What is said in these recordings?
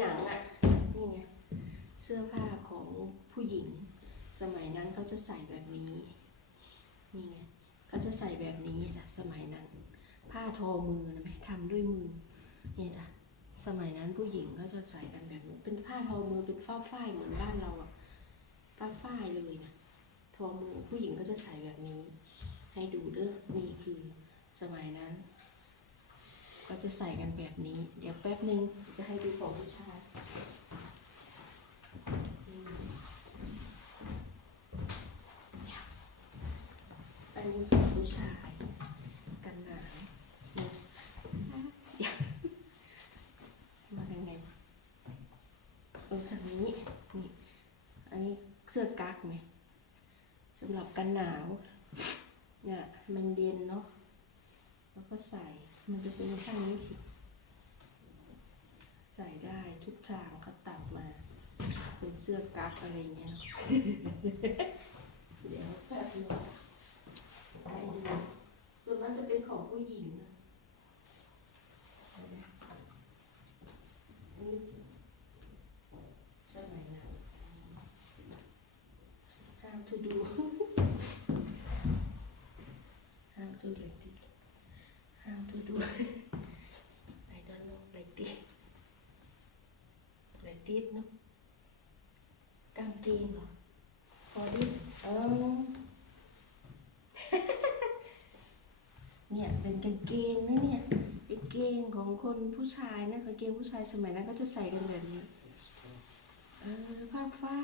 หนังอะ นี่ไง เสื้อผ้าของผู้หญิง สมัยนั้นเขาจะใส่แบบนี้ นี่ไงเขาจะใส่แบบนี้จ้ะสมัยนั้น ผ้าทอมือนะไหมทำด้วยมือ เนี่ยจ้ะ สมัยนั้นผู้หญิงก็จะใส่กันแบบนี้เป็นผ้าทอมือเป็นฝ้าฝ้ายเหมือนบ้านเราอะฝ้าฝ้ายเลยนะทอมือผู้หญิงก็จะใส่แบบนี้ ให้ดูเด้อนี่คือสมัยนั้น ก็จะใส่กันแบบนี้ เดี๋ยวแป๊บนึงจะให้ดูของผู้ชายอันนี้ของผู้ชายกันหนาวนี่เดี๋ยวมายังไงเออทางนี้นี่อันนี้เสื้อกั๊กไหมสำหรับกันหนาวเนี่ยมันเย็นเนาะแล้วก็ใส่ มันจะเป็นข้างนี้สิ ใส่ได้ทุกทางเขาตัดมา เป็นเสื้อกั๊กอะไรเงี้ย เดี๋ยวแป๊บนึงให้ดูส่วนนั้นจะเป็นของผู้หญิงนะอันนี้สมัยนั้น how to do how to like this how to do I don't know like this like this เนอะกางเกงเหรอ for this เออเนี่ยเป็นกางเกงนะเนี่ยกางเกงของคนผู้ชายนะกางเกงผู้ชายสมัยนั้นก็จะใส่กันแบบนี้เออผ้าฝ้า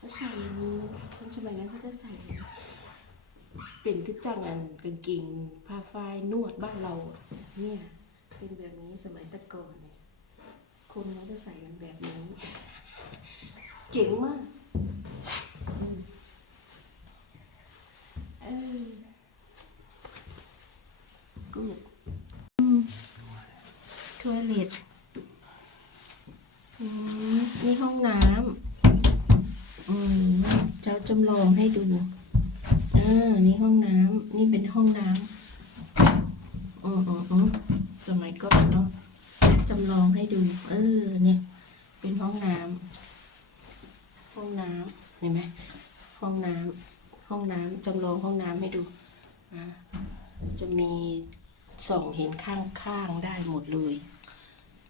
ก็ใส่อย่างนี้คนสมัยนั้นเขาจะใส่อย่างนี้ เป็นกึจังอันกางเกงผ้าฝ้ายนวดบ้านเราเนี่ยเป็นแบบนี้สมัยตะก่อนเนี่ยคนเขาจะใส่กันแบบนี้ เจ๋งมากอืมเออ good ทวเลตอืมนี่ห้องน้ำอืมเจ้าจำลองให้ดู อ่านี่ห้องน้ำนี่เป็นห้องน้ำอืออืออือสมัยก่อนเนาะจำลองให้ดู เออ เนี่ย เป็นห้องน้ำห้องน้ำเห็นไหมห้องน้ำห้องน้ำจำลองห้องน้ำให้ดูอ่าจะมีส่องเห็นข้างๆได้หมดเลย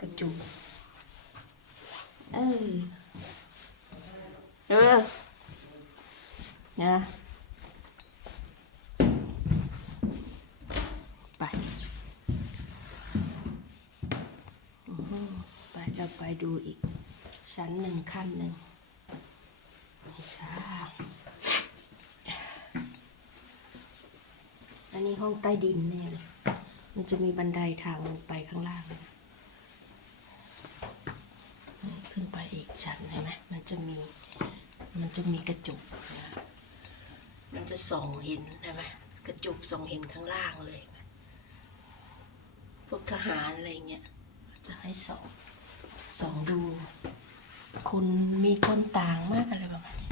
กระจุกเออเออนะ ไปไปเราไปดูอีก ชั้นหนึ่งขั้นหนึ่งนี่จ้าอันนี้ห้องใต้ดินเนี่ยเลยมันจะมีบันไดทางลงไปข้างล่าง ขึ้นไปอีกชั้นเห็นไหมมันจะมี มันจะมีกระจกนะมันจะส่องเห็นเห็นไหมกระจกส่องเห็นข้างล่างเลยนไหมพ วกทหารอะไรเงี้ยจะให้สองสองดูคนมีคนต่างมากอะไรประมาณนี้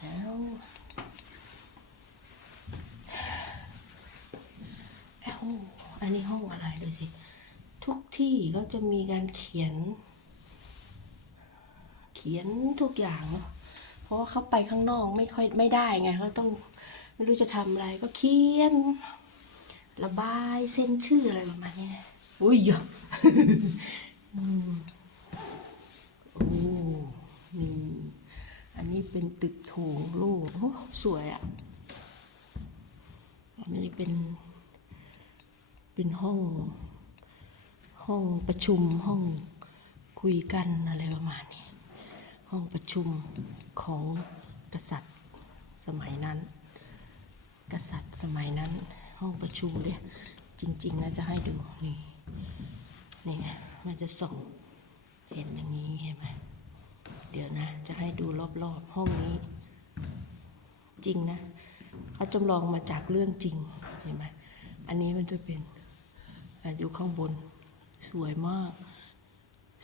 แล้วแล้วอันนี้ห้องอะไรดูสิ ทุกที่ก็จะมีการเขียน เขียนทุกอย่าง เพราะว่าเขาไปข้างนอกไม่ค่อยไม่ได้ไงเขาต้องไม่รู้จะทำอะไรก็เขียน ระบายเส้นชื่ออะไรประมาณนี้นะอุ้ยอย่าอืมโอ้นี่อันนี้เป็นตึกโถงโล่งโอ้สวยอะ อันนี้เป็น เป็นห้อง ห้องประชุมห้องคุยกันอะไรประมาณนี้ ห้องประชุมของกษัตริย์สมัยนั้น กษัตริย์สมัยนั้น ห้องประชุมเนี่ยจริงๆนะจะให้ดูนี่นี่ไงมันจะส่องเห็นอย่างนี้เห็นไหมเดี๋ยวนะ จะให้ดูรอบๆห้องนี้ จริงนะเขาจำลองมาจากเรื่องจริงเห็นไหมอันนี้มันจะเป็นอ่อยู่ข้างบนสวยมาก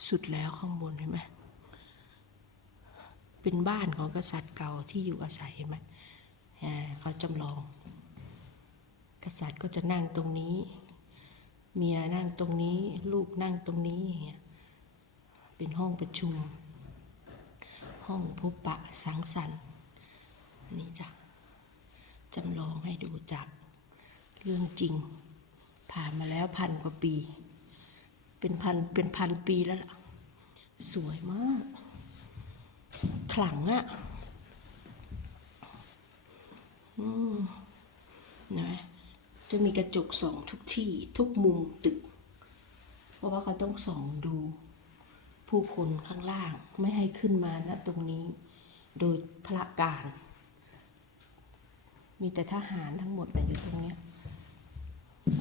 สุดแล้วข้างบนเห็นไหมเป็นบ้านของกษัตริย์เก่าที่อยู่อาศัยเห็นไหมอ่าเขาจำลอง กษัตริย์ก็จะนั่งตรงนี้ เมียนั่งตรงนี้ ลูกนั่งตรงนี้อย่างเงี้ยเป็นห้องประชุม ห้องพบปะสังสรรค์นี่จ้ะจำลองให้ดูจากเรื่องจริง ผ่านมาแล้วพันกว่าปี เป็นพันเป็นพันปีแล้วล่ะ สวยมาก ขลังอะ่ะ อืมนไหม จะมีกระจกส่องทุกที่ทุกมุมตึก เพราะว่าเขาต้องส่องดูผู้คนข้างล่างไม่ให้ขึ้นมาณตรงนี้ โดยพระการ มีแต่ทหารทั้งหมดนะอยู่ตรงนี้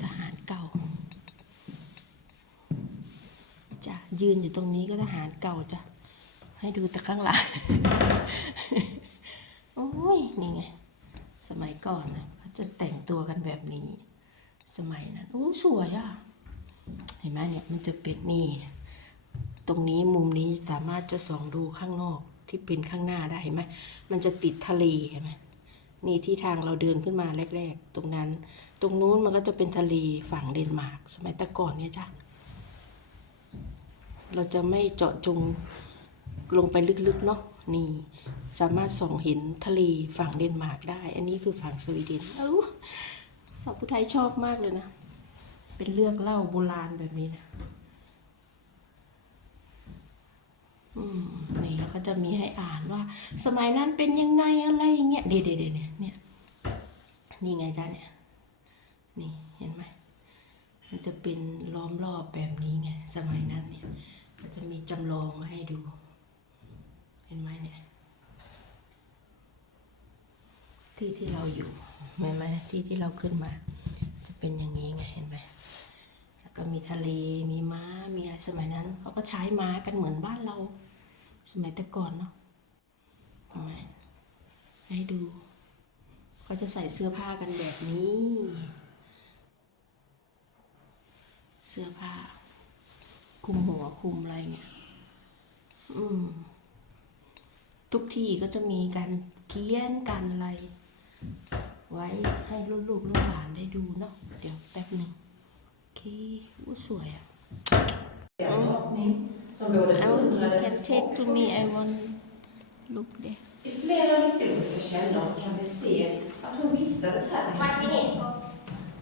ทหารเก่าจะยืนอยู่ตรงนี้ก็ทหารเก่าจะให้ดูแต่ข้างหลัง โอ้ย นี่ไง สมัยก่อนนะ จะแต่งตัวกันแบบนี้ สมัยนั้นโอ้สวยอะ่ะ เห็นไหมเนี่ยมันจะเป็นนี่ ตรงนี้มุมนี้สามารถจะส่องดูข้างนอกที่เป็นข้างหน้าได้เห็นไหมมันจะติดทะเลเห็นไหมนี่ที่ทางเราเดินขึ้นมาแรก ๆ ตรงนั้น ตรงนู้นมันก็จะเป็นทะเลฝั่งเดนมาร์กสมัยต่ก่อนเนี่ยจ้ะเราจะไม่เจาะจงลงไปลึกๆเนาะ นี่ สามารถส่องเห็นทะเลฝั่งเดนมาร์กได้ อันนี้คือฝั่งสวีเดนเอ้าสาวผู้ไทยชอบมากเลยนะ เป็นเรื่องเล่าโบราณแบบนี้นะอืมนี่แล้วก็จะมีให้อ่านว่า สมัยนั้นเป็นยังไงอะไรอย่างเงี้ยเดี๋ยวเดเดี๋ยวเนี่ยเนี่ยนี่ไงจ้าเนี่ย นี่เห็นไหมมันจะเป็นล้อมรอบแบบนี้ไงสมัยนั้นเนี่ย ก็จะมีจำลองมาให้ดู ห็นไหมเนี่ยที่ที่เราอยู่เห็นไหมที่ที่เราขึ้นมา จะเป็นอย่างนี้ไงเห็นไหมแล้วก็มีทะเลมีม้ามีอะไรสมัยนั้นเขาก็ใช้ม้ากันเหมือนบ้านเรา สมัยแต่ก่อนเนาะทำไมให้ดูเขาจะใส่เสื้อผ้ากันแบบนี้ เสื้อผ้าคลุมหัวคลุมอะไรเงี้ยอืม ทุกที่ก็จะมีการเขียนการอะไร ไว้ให้ลูกๆลูกหลานได้ดูเนาะเดี๋ยวแป๊บหนึ่งโอเคอู้สวยอะ drottning som råder I want, you hundrades can take to me, I want look there. I flera historiska källor kan vi se att hon vistades här i Helsingborg.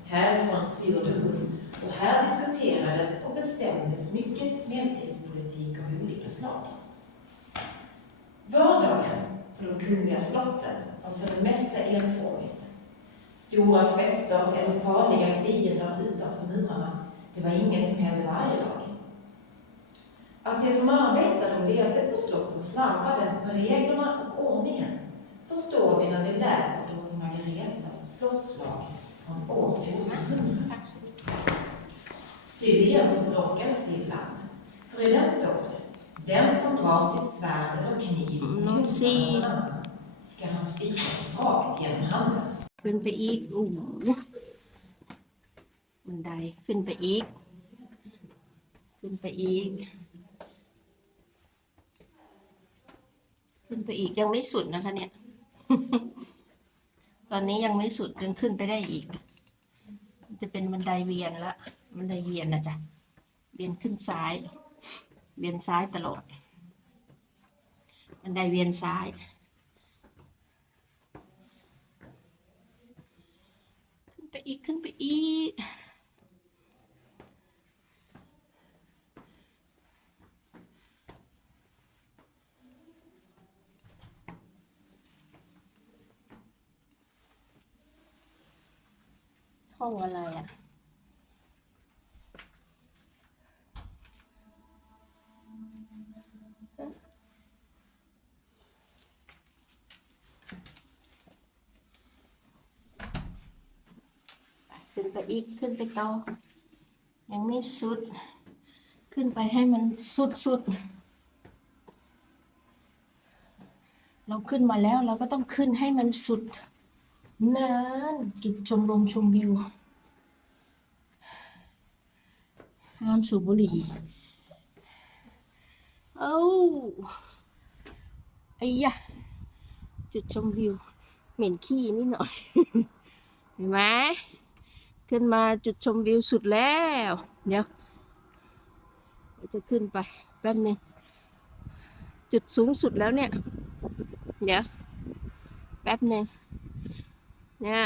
Härifrån styrde hon och här diskuterades och bestämdes mycket medeltidspolitik av olika slag. Vardagen på de kungliga slotten var för det mesta enformigt. Stora fester eller farliga fiender utanför murarna, det var inget som hände varje dag. Att de som arbetade och levde på slotten slarvade med reglerna och ordningen förstår vi när vi läser drottning Margaretas slottslag från år 1400. Ty det bråkades det ibland. För i den står den som drar sitt svärd eller kniv i Mm, honom se. någon annan ska han sticka rakt genom handen. ขึ้นไปอีก โอ้โหบันไดขึ้นไปอีก ขึ้นไปอีก ขึ้นไปอีกยังไม่สุดนะคะ เนี่ย ตอนนี้ยังไม่สุดยังขึ้นไปได้อีก จะเป็นบันไดเวียนละบันไดเวียนนะจ๊ะ เวียนขึ้นซ้าย เวียนซ้ายตลอดบันไดเวียนซ้าย ขึ้นไปอีกขึ้นไปอีกห้องอะไรอะ อีกขึ้นไปต่อ ยังไม่สุด ขึ้นไปให้มันสุดสุด เราขึ้นมาแล้วเราก็ต้องขึ้นให้มันสุดนานกิจชมรมชมวิวห้ามสูบบุหรี่เอ้าไอ้ยะจุดชมวิว เหม็นขี้นิดหน่อย เห็นไหม ขึ้นมาจุดชมวิวสุดแล้ว เดี๋ยวเดี๋ยวจะขึ้นไปแป๊บหนึงจุดสูงสุดแล้วเนี่ย เดี๋ยวแป๊บหนึ่งเนี่ย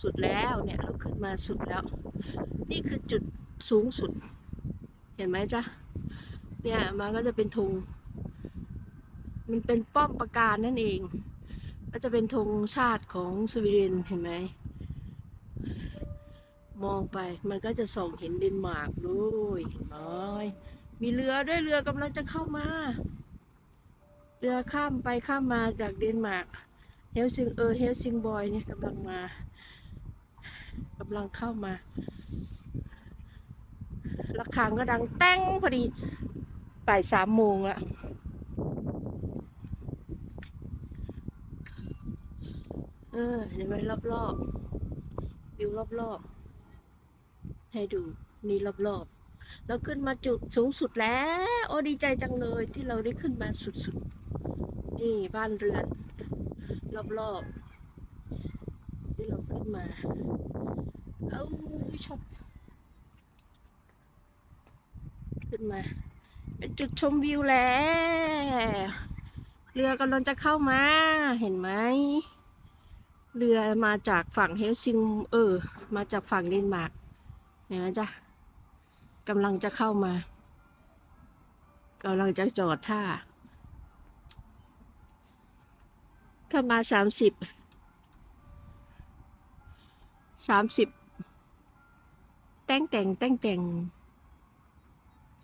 สุดแล้วเนี่ยเราขึ้นมาสุดแล้ว นี่คือจุดสูงสุด เห็นไหมจ๊ะเนี่ยมันก็จะเป็นธงมันเป็นป้อมปราการนั่นเอง ก็จะเป็นธงชาติของสวีเดนเห็นไหม มองไปมันก็จะส่องเห็นเดนมาร์กด้วยเห็นไหมมีเรือด้วยเรือกำลังจะเข้ามา เรือข้ามไปข้ามมาจากเดนมาร์กเฮลซิงเออเฮลซิงบอยเนี่ยกำลังมากำลังเข้ามาระฆังก็ดังแต้งพอดีบ่ายสามโมงละเออเดี๋ยวไปรอบๆวิวรอบๆ ให้ดูนี่รอบๆแล้วขึ้นมาจุดสูงสุดแล้ว โอ้ดีใจจังเลยที่เราได้ขึ้นมาสุดๆ นี่บ้านเรือน รอบๆที่เราขึ้นมาเอาชอบขึ้นมา เป็นจุดชมวิวแล้วเรือกำลังจะเข้ามา เห็นไหมเรือมาจากฝั่งเฮลซิง เออ มาจากฝั่งเดนมาร์ก เห็นไหมจ๊ะกำลังจะเข้ามากำลังจะจอดท่า เข้ามาสามสิบสามสิบแต่งแต่งแต่งแต่ง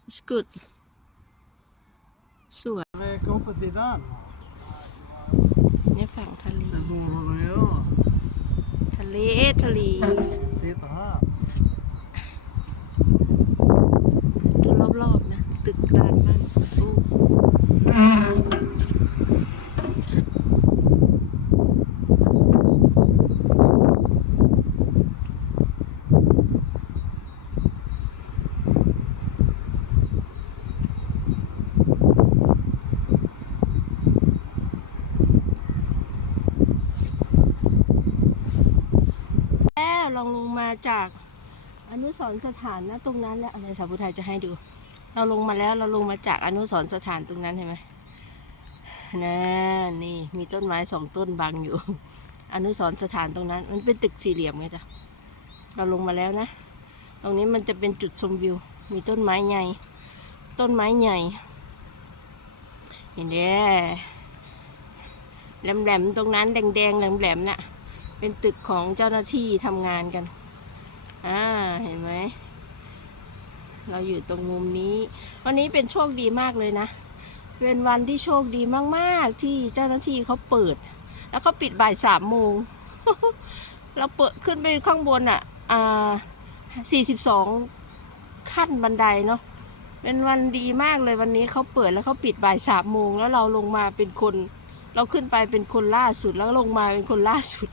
it's good สวย väg uppe till den. เนี่ยฝั่งทะเล Det går att göra. ทะเลทะเล Titta här. ดู รอบๆนะ ตึกรานบ้านโอ้แล้วลองลงมาจากอนุสรสถานนะตรงนั้นแหละอะไรสาวผู้ไทยจะให้ดู เราลงมาแล้วเราลงมาจากอนุสรสถานตรงนั้นเห็นไหมนะนี่มีต้นไม้สองต้นบังอยู่ อนุสรสถานตรงนั้น มันเป็นตึกสี่เหลี่ยมไงจ๊ะเราลงมาแล้วนะ ตรงนี้มันจะเป็นจุดชมวิว มีต้นไม้ใหญ่ ต้นไม้ใหญ่เห็นเด้แหลมๆตรงนั้นแดงๆแหลมๆน่ะเป็นตึกของเจ้าหน้าที่ทำงานกัน อ่า เห็นไหม เราอยู่ตรงมุมนี้ วันนี้เป็นโชคดีมากเลยนะ เป็นวันที่โชคดีมากๆ ที่เจ้าหน้าที่เขาเปิด แล้วเขาปิดบ่ายสามโมงเราเปิดขึ้นไปข้างบนอะอ่าสี่สิบสองขั้นบันไดเนาะเป็นวันดีมากเลยวันนี้เขาเปิดแล้วเขาปิดบ่ายสามโมงแล้วเราลงมาเป็นคน เราขึ้นไปเป็นคนล่าสุดแล้วลงมาเป็นคนล่าสุด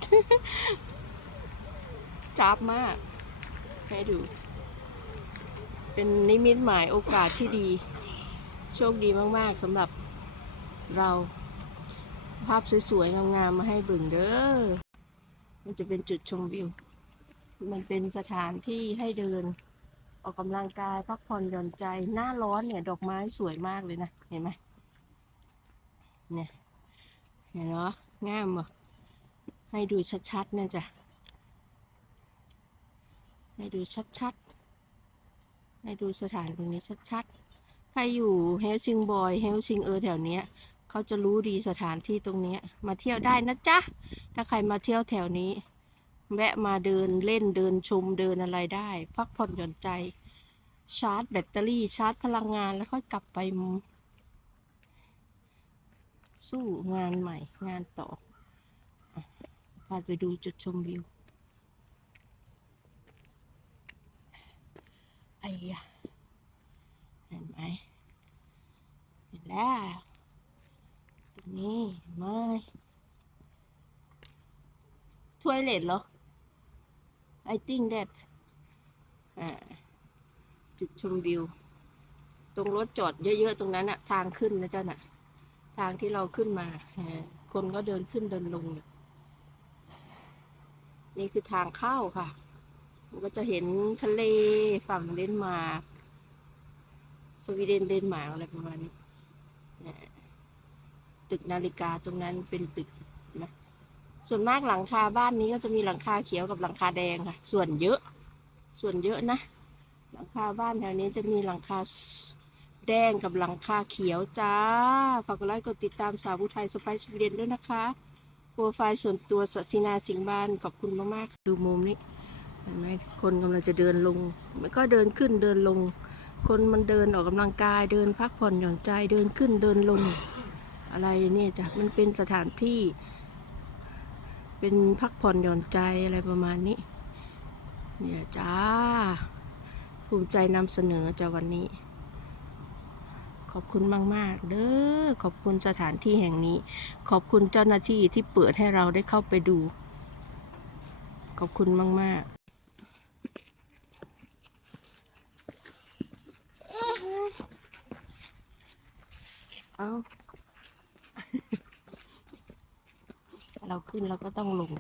จับมากให้ดู เป็นนิมิตหมายโอกาสที่ดี โชคดีมากๆสำหรับเรา ภาพสวยๆ งามๆ มาให้บิ่งเด้อ มันจะเป็นจุดชมวิว มันเป็นสถานที่ให้เดิน ออกกำลังกายพักผ่อนหย่อนใจ หน้าร้อนเนี่ยดอกไม้สวยมากเลยนะ เห็นไหมเนี่ยเห็นเนาะงามบ่ให้ดูชัดๆเนี่ยจ้ะให้ดูชัดๆ ให้ดูสถานตรงนี้ชัดๆ ใครอยู่เฮลซิงบอยเฮลซิงเออแถวเนี้ยเขาจะรู้ดีสถานที่ตรงเนี้ยมาเที่ยวได้นะจ๊ะ ถ้าใครมาเที่ยวแถวนี้ แวะมาเดินเล่นเดินชมเดินอะไรได้ พักผ่อนหย่อนใจ ชาร์จแบตเตอรี่ชาร์จพลังงานแล้วค่อยกลับไป สู้งานใหม่งานต่อพาไปดูจุดชมวิว ไอ้ยะเห็นไหมเห็นแล้วตรงนี้ไม่ถ้วยเลดเหรอ I think that อ่าจุดชมวิว ตรงรถจอดเยอะๆ ตรงนั้นอะทางขึ้นนะเจ้าน่ะ ทางที่เราขึ้นมา คนก็เดินขึ้นเดินลง นี่คือทางเข้าค่ะ มันก็จะเห็นทะเลฝั่งเดนมาร์กสวีเดนเดนมาร์กอะไรประมาณนี้เนี่ยตึกนาฬิกาตรงนั้นเป็นตึกนะส่วนมากหลังคาบ้านนี้ก็จะมีหลังคาเขียวกับหลังคาแดงค่ะ ส่วนเยอะ ส่วนเยอะนะ หลังคาบ้านแถวนี้จะมีหลังคาแดงกับหลังคาเขียวจ้า ฝากกดไลค์กดติดตามสาวผู้ไทยสไปซ์สวีเดนด้วยนะคะ โปรไฟล์ส่วนตัวสศินาสิงห์บานขอบคุณมาก ๆ ดูมุมนี้ ห็นไหมคนกำลังจะเดินลงมันก็เดินขึ้นเดินลง คนมันเดินออกกำลังกายเดินพักผ่อนหย่อนใจเดินขึ้นเดินลง อะไรเนี่ยจ้ะมันเป็นสถานที่ เป็นพักผ่อนหย่อนใจอะไรประมาณนี้ เนี่ยจ้าภูมิใจนำเสนอจ้าวันนี้ ขอบคุณมาก ๆ เด้อขอบคุณสถานที่แห่งนี้ ขอบคุณเจ้าหน้าที่ที่เปิดให้เราได้เข้าไปดู ขอบคุณมาก ๆ เอา เราขึ้นเราก็ต้องลง